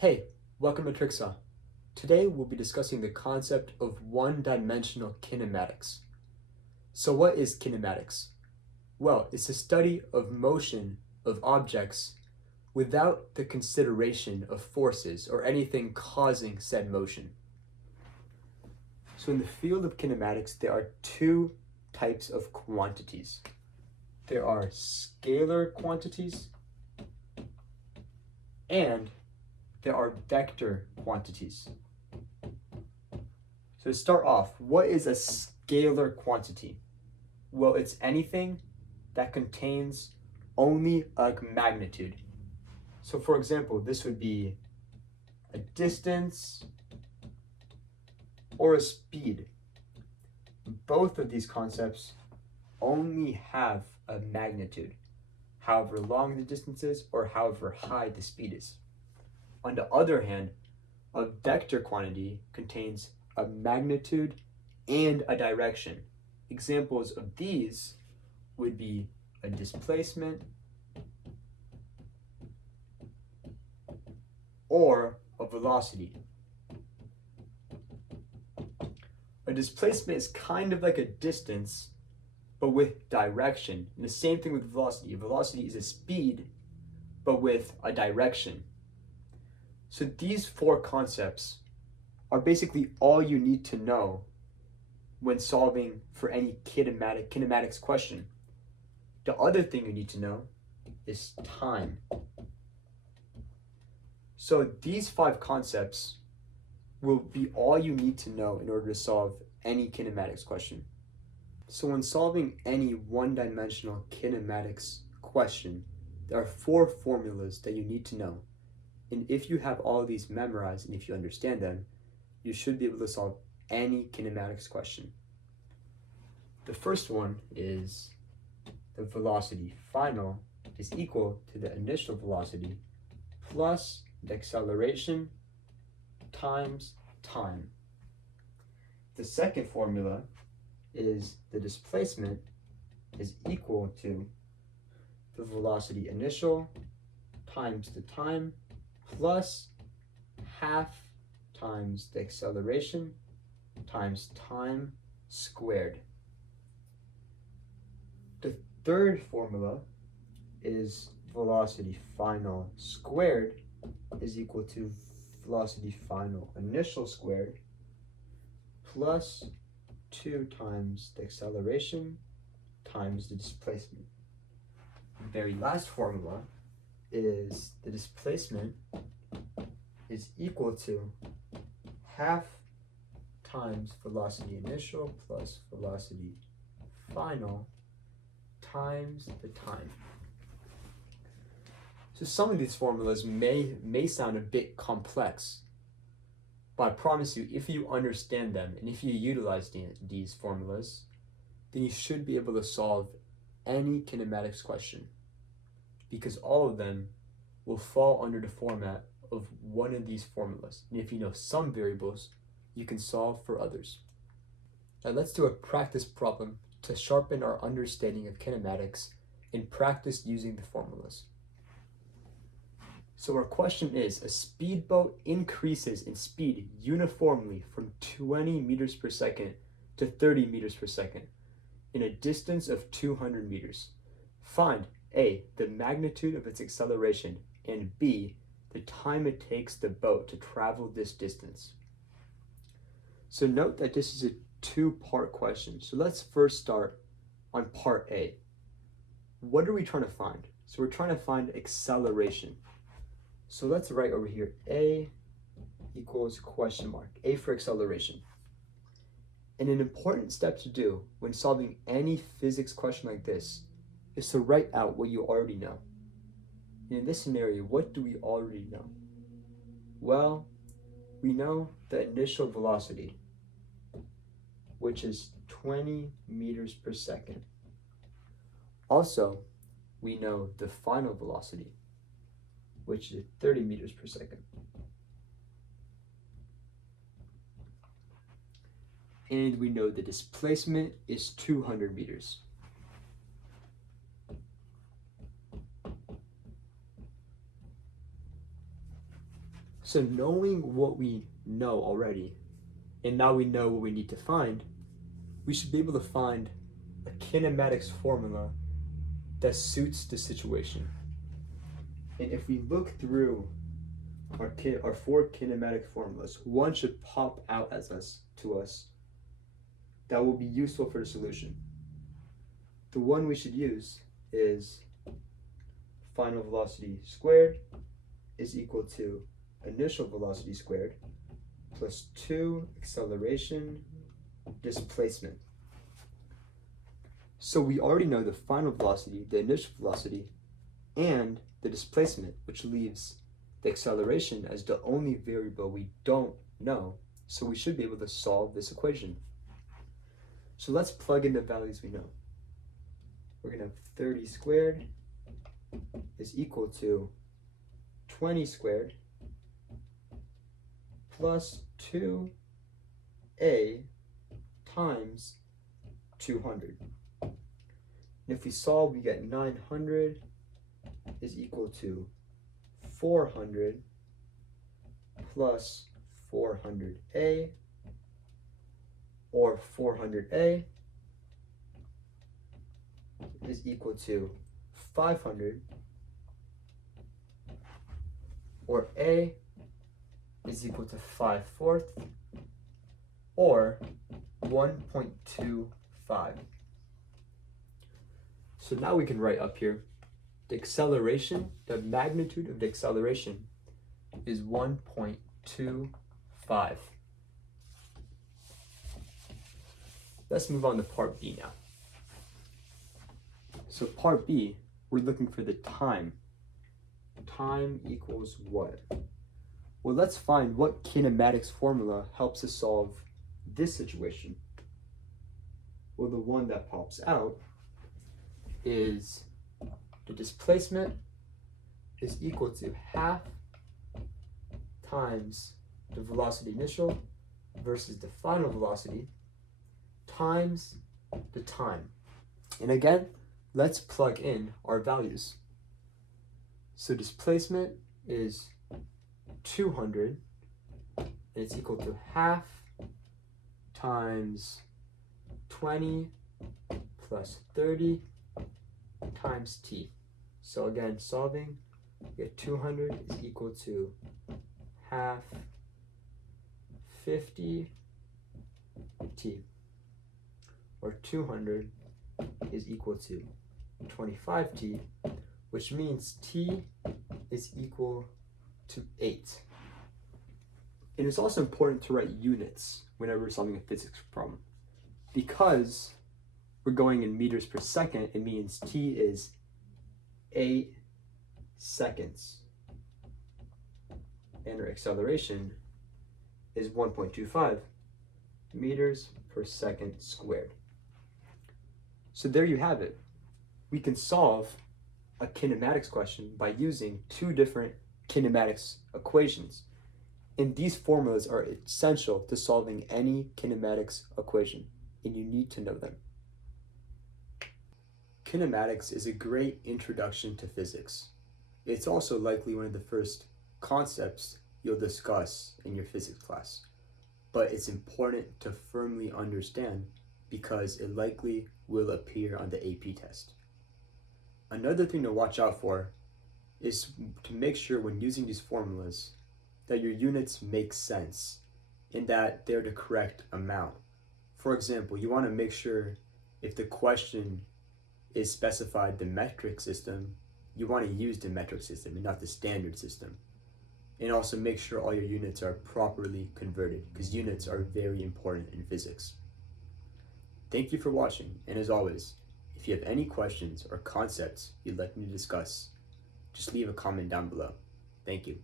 Hey, welcome to Tricksaw. Today we'll be discussing the concept of one-dimensional kinematics. So what is kinematics? Well, it's the study of motion of objects without the consideration of forces or anything causing said motion. So in the field of kinematics, there are two types of quantities. There are scalar quantities and there are vector quantities. So to start off, what is a scalar quantity? Well, it's anything that contains only a magnitude. So for example, this would be a distance or a speed. Both of these concepts only have a magnitude, however long the distance is or however high the speed is. On the other hand, a vector quantity contains a magnitude and a direction. Examples of these would be a displacement or a velocity. A displacement is kind of like a distance, but with direction. And the same thing with velocity. Velocity is a speed, but with a direction. So these four concepts are basically all you need to know when solving for any kinematics question. The other thing you need to know is time. So these five concepts will be all you need to know in order to solve any kinematics question. So when solving any one-dimensional kinematics question, there are four formulas that you need to know. And if you have all of these memorized and if you understand them, you should be able to solve any kinematics question. The first one is the velocity final is equal to the initial velocity plus the acceleration times time. The second formula is the displacement is equal to the velocity initial times the time plus half times the acceleration times time squared. The third formula is velocity final squared is equal to velocity final initial squared plus 2 times the acceleration times the displacement. The very last formula is the displacement is equal to half times velocity initial plus velocity final times the time. So some of these formulas may sound a bit complex, but I promise you, if you understand them and if you utilize these formulas, then you should be able to solve any kinematics question, because all of them will fall under the format of one of these formulas. And if you know some variables, you can solve for others. Now let's do a practice problem to sharpen our understanding of kinematics and practice using the formulas. So our question is, a speedboat increases in speed uniformly from 20 meters per second to 30 meters per second in a distance of 200 meters. Find A, the magnitude of its acceleration, and B, the time it takes the boat to travel this distance. So note that this is a two-part question. So let's first start on part A. What are we trying to find? So we're trying to find acceleration. So let's write over here, A equals question mark, A for acceleration. And an important step to do when solving any physics question like this is to write out what you already know. And in this scenario, what do we already know? Well, we know the initial velocity, which is 20 meters per second. Also, we know the final velocity, which is 30 meters per second. And we know the displacement is 200 meters. So knowing what we know already, and now we know what we need to find, we should be able to find a kinematics formula that suits the situation. And if we look through our four kinematic formulas, one should pop out to us that will be useful for the solution. The one we should use is final velocity squared is equal to initial velocity squared plus 2 acceleration displacement. So we already know the final velocity, the initial velocity, and the displacement, which leaves the acceleration as the only variable we don't know. So we should be able to solve this equation. So let's plug in the values we know. We're going to have 30 squared is equal to 20 squared plus 2a times 200. And if we solve, we get 900 is equal to 400 plus 400a, or 400a is equal to 500, or a is equal to 5/4, or 1.25. So now we can write up here the acceleration, the magnitude of the acceleration is 1.25. Let's move on to part B now. So part B, we're looking for the time. Time equals what? Well, let's find what kinematics formula helps us solve this situation. Well, the one that pops out is the displacement is equal to half times the velocity initial versus the final velocity times the time. And again, let's plug in our values. So displacement is 200, and it's equal to half times 20 plus 30 times t. So again, solving, we get 200 is equal to half 50 t, or 200 is equal to 25t, which means t is equal to 8. And it's also important to write units whenever we're solving a physics problem. Because we're going in meters per second, it means t is 8 seconds. And our acceleration is 1.25 meters per second squared. So there you have it. We can solve a kinematics question by using two different kinematics equations. And these formulas are essential to solving any kinematics equation, and you need to know them. Kinematics is a great introduction to physics. It's also likely one of the first concepts you'll discuss in your physics class, but it's important to firmly understand because it likely will appear on the AP test. Another thing to watch out for is to make sure when using these formulas that your units make sense and that they're the correct amount. For example, you want to make sure if the question is specified the metric system, you want to use the metric system and not the standard system. And also make sure all your units are properly converted, because units are very important in physics. Thank you for watching, and as always, if you have any questions or concepts you'd like me to discuss, just leave a comment down below. Thank you.